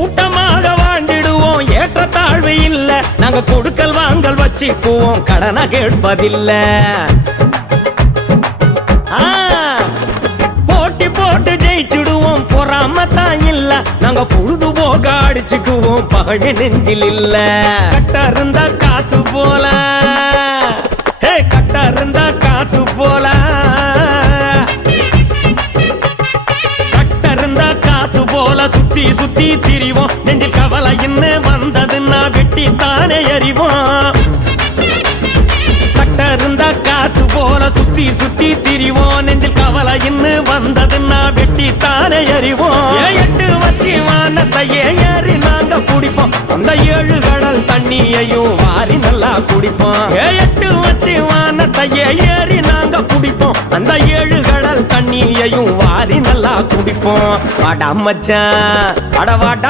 கூட்டமாக வாழ்ந்திடுவோம், ஏற்றத்தாழ்வு இல்ல. நாங்க கொடுக்கல் வாங்கல் வச்சுக்குவோம், கடனை கேட்பதில்ல. போட்டி போட்டு ஜெயிச்சுடுவோம், பொறாமத்தான் இல்ல. நாங்க பொழுதுபோக அடிச்சுக்குவோம், பகை நெஞ்சில் இல்ல. கட்ட இருந்தா காத்து போல, கட்ட இருந்தா காத்து போல, கட்ட இருந்தா காத்து போல சுத்தி சுத்தி திரிவோம். நெஞ்சில் கவலை இன்னு வந்ததுன்னா வெட்டி தானே எறிவோம். கட்ட இருந்தா காத்து போல சுத்தி சுத்தி திரிவோம். நெஞ்சில் கவலை இன்னு வந்ததுன்னா வெட்டி தானே எறிவோம். 8 வச்சு வானத்தையே ஏறி நாங்க குடிப்போம், அந்த 7 கடல் தண்ணியையும் வாரி நல்லா குடிப்போம். 8 வச்சு வானத்தையே ஏறி நாங்க குடிப்போம், அந்த 7 கடல் தண்ணியையும் வாரி நல்லா குடிப்போம். வாடா மச்சான், அட வாடா